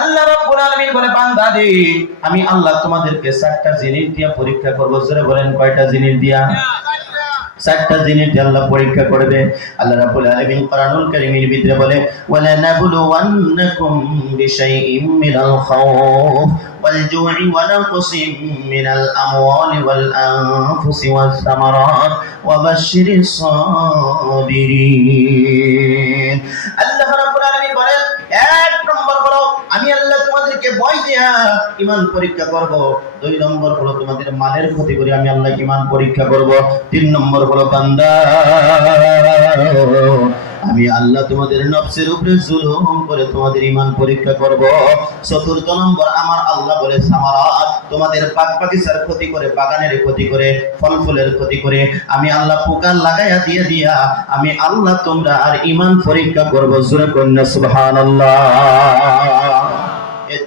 আল্লাহ রাব্বুল আলামিন বলে, বান্দা রে, আমি আল্লাহ তোমাদেরকে চারটা জিনিস দিয়া পরীক্ষা করব। জোরে বলেন, কয়টা জিনিস দিয়া? চারটা জিনিস দিয়া আল্লাহ পরীক্ষা করবে। আল্লাহ রাব্বুল আলামিন কোরআনুল কারীমের ভিতরে বলে ওয়ালা নাবুলু নাবলুওয়ান্নাকুম বিশাইইম মিনাল খাউফ ওয়াল জুই ওয়া নাকসিম মিনাল আমওয়ালি ওয়াল আনফুসি ওয়াস সামারাত ওয়া বাশশিরিস সাবিরিন। দুই তোমাদের ক্ষতি আমি আল্লাহ তিন তোমাদের নফসের উপরে জুলুম করে তোমাদের ইমান পরীক্ষা করব। চতুর্থ নম্বর, আমার আল্লাহ বলে সামারাত তোমাদের বাগ বাগিচার ক্ষতি করে, বাগানের ক্ষতি করে ফল ফুলের ক্ষতি করে, আমি আল্লাহ পোকা লাগাইয়া দিয়ে দিয়া, আমি আল্লাহ তোমরা আর ইমান পরীক্ষা করব। জোরে কন্যা, সুবহানাল্লাহ।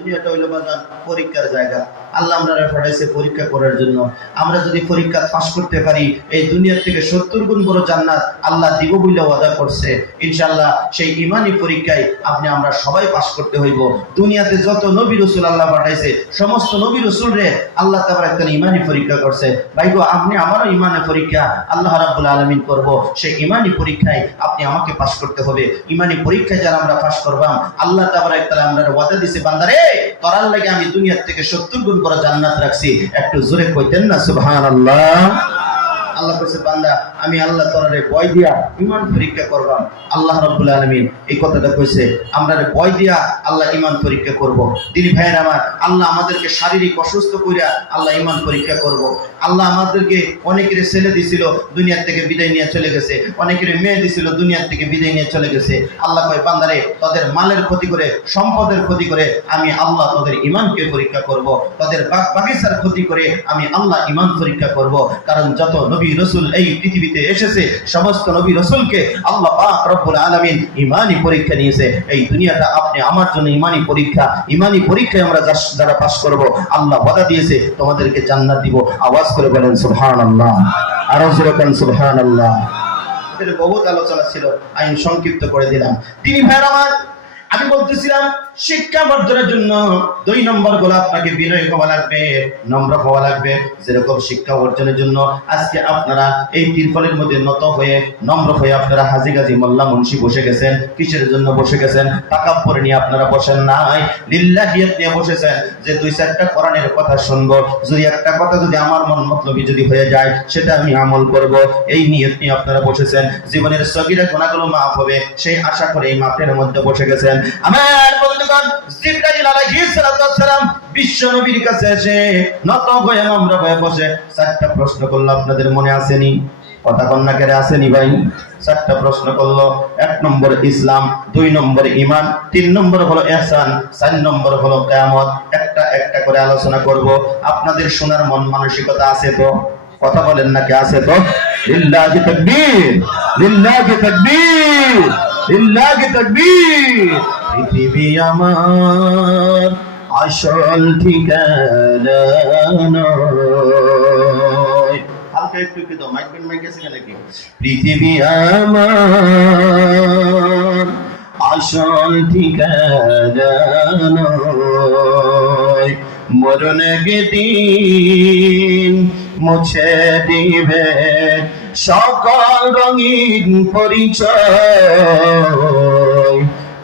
দুনিয়াটা হইল বাজার পরীক্ষার জায়গা। আল্লাহ আমরা পাঠাইছে পরীক্ষা করার জন্য। আমরা যদি পরীক্ষা পাস করতে পারি, এই দুনিয়ার থেকে সত্তর গুণ বড় জান্নাত আল্লাহ দিব বলে ওয়াদা করছে। ইনশাআল্লাহ সেই ইমানি পরীক্ষায় আপনি আমরা সবাই পাস করতে হইব। দুনিয়াতে যত নবী রসুল আল্লাহ পাঠাইছে, সমস্ত নবী রসুল রে আল্লাহ একটা ইমানি পরীক্ষা করছে। ভাই গো, আপনি আমারও ইমানের পরীক্ষা আল্লাহ রাব্বুল আলামিন করব। সেই ইমানি পরীক্ষায় আপনি আমাকে পাস করতে হবে। ইমানি পরীক্ষায় যারা আমরা পাস করবাম, আল্লাহ তাবার একটা আমরা ওয়াদা দিছে, বান্দারে তোরার লাগে আমি দুনিয়ার থেকে সত্তর গুণ বড় জান্নাত রাখছি। একটু জোরে কইতেন না সুবহানাল্লাহ। আল্লাহ। কইছে বান্দা আমি আল্লাহ তোরারে ভয় দিয়া ইমান পরীক্ষা করবাম। আল্লাহ রাব্বুল আলামিন এই কথাটা কইছে, আমরা ভয় দিয়া আল্লাহ ইমান পরীক্ষা করব। দিনী ভাইয়ের আমার, আল্লাহ আমাদেরকে শারীরিক অসুস্থ কইরা আল্লাহ ইমান পরীক্ষা করব। আল্লাহ আমাদেরকে অনেকের ছেলে দিছিল, দুনিয়ার থেকে বিদায় নিয়ে চলে গেছে। অনেকের মেয়ে দিছিল, দুনিয়ার থেকে বিদায় নিয়ে চলে গেছে। আল্লাহ কয়, বান্দারে, তাদের মালের ক্ষতি করে, সম্পদের ক্ষতি করে আমি আল্লাহ তাদের ইমানকে পরীক্ষা করব। তাদের বাগ বাগিচার ক্ষতি করে আমি আল্লাহ ইমান পরীক্ষা করব। কারণ যত নবী রসুল এই পৃথিবীতে এসেছে, সমস্ত নবী রসুলকে আল্লাহ পাক রব্বুল আলামিন ইমানি পরীক্ষা নিয়েছে। এই দুনিয়াটা আপনি আমার জন্য ইমানি পরীক্ষা, ইমানি পরীক্ষায় আমরা যারা পাস করব, আল্লাহ ওয়াদা দিয়েছে, তোমাদেরকে জান্নাত দিব। আওয়াজ করে বলেন, সুবহানাল্লাহ। আরও জোরে বলেন, সুবহানাল্লাহ। এর বহুত আলোচনা ছিল আমি সংক্ষিপ্ত করে দিলাম। তিনি, ভাইয়ের আমার, আমি বলতেছিলাম শিক্ষা অর্জনের জন্য দুই নম্বরগুলো আপনাকে বিনয় হওয়া লাগবে, নম্র হওয়া লাগবে। যেরকম শিক্ষা অর্জনের জন্য আজকে আপনারা এই তিরফলের মধ্যে নত হয়ে, নম্র হয়ে আপনারা হাজি গাজি মোল্লা মুন্সি বসে গেছেন। কিসের জন্য বসে গেছেন? টাকা পরে নিয়ে আপনারা বসেন নাই। লিল্লাহিয়াত নিয়ে বসেছেন। যে দুই চারটা কোরআনের কথা শুনব, যদি একটা কথা যদি আমার মন মতলবি যদি হয়ে যায়, সেটা আমি আমল করব। এই নিয়ত নিয়ে আপনারা বসেছেন। জীবনের সগিরা গুণাগুলো মাফ হবে। সেই আশা করে এই মাপের মধ্যে বসে গেছেন। আমার আপনাদের মনে আসেনি? কথা আসেনি ভাই? চারটা প্রশ্ন করল, এক নম্বর ইসলাম, দুই নম্বর ইমান তিন নম্বর হলো চার নম্বর হলো কেয়ামত। একটা একটা করে আলোচনা করব। আপনাদের শোনার মন মানসিকতা আছে তো? কথা বলেন নাকি আছে তো? লিল্লাহি তাকবীর, লিল্লাহি পৃথিবী আমার আসল ঠিকানা নাকি? পৃথিবী আমার আসল ঠিকানা মরণ দিন মুছে দিবে সকল রঙিন পরিচয়।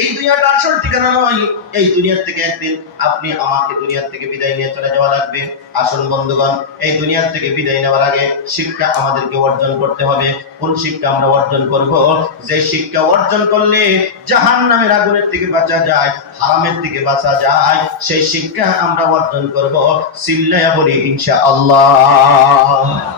এই দুনিয়াটা আসল ঠিকানা নয়। এই দুনিয়ার থেকে একদিন আপনি আমাকে দুনিয়ার থেকে বিদায় নিয়ে চলে যাওয়া লাগবে। আসল বন্ধুগণ, এই দুনিয়ার থেকে বিদায় নেওয়ার আগে শিক্ষা আমাদেরকে অর্জন করতে হবে। কোন শিক্ষা আমরা অর্জন করব? যে শিক্ষা অর্জন করলে জাহান নামের আগুনের থেকে বাঁচা যায়, হারামের থেকে বাঁচা যায়, সেই শিক্ষা আমরা অর্জন করব। সিল্লায়া বলি, ইনশাআল্লাহ।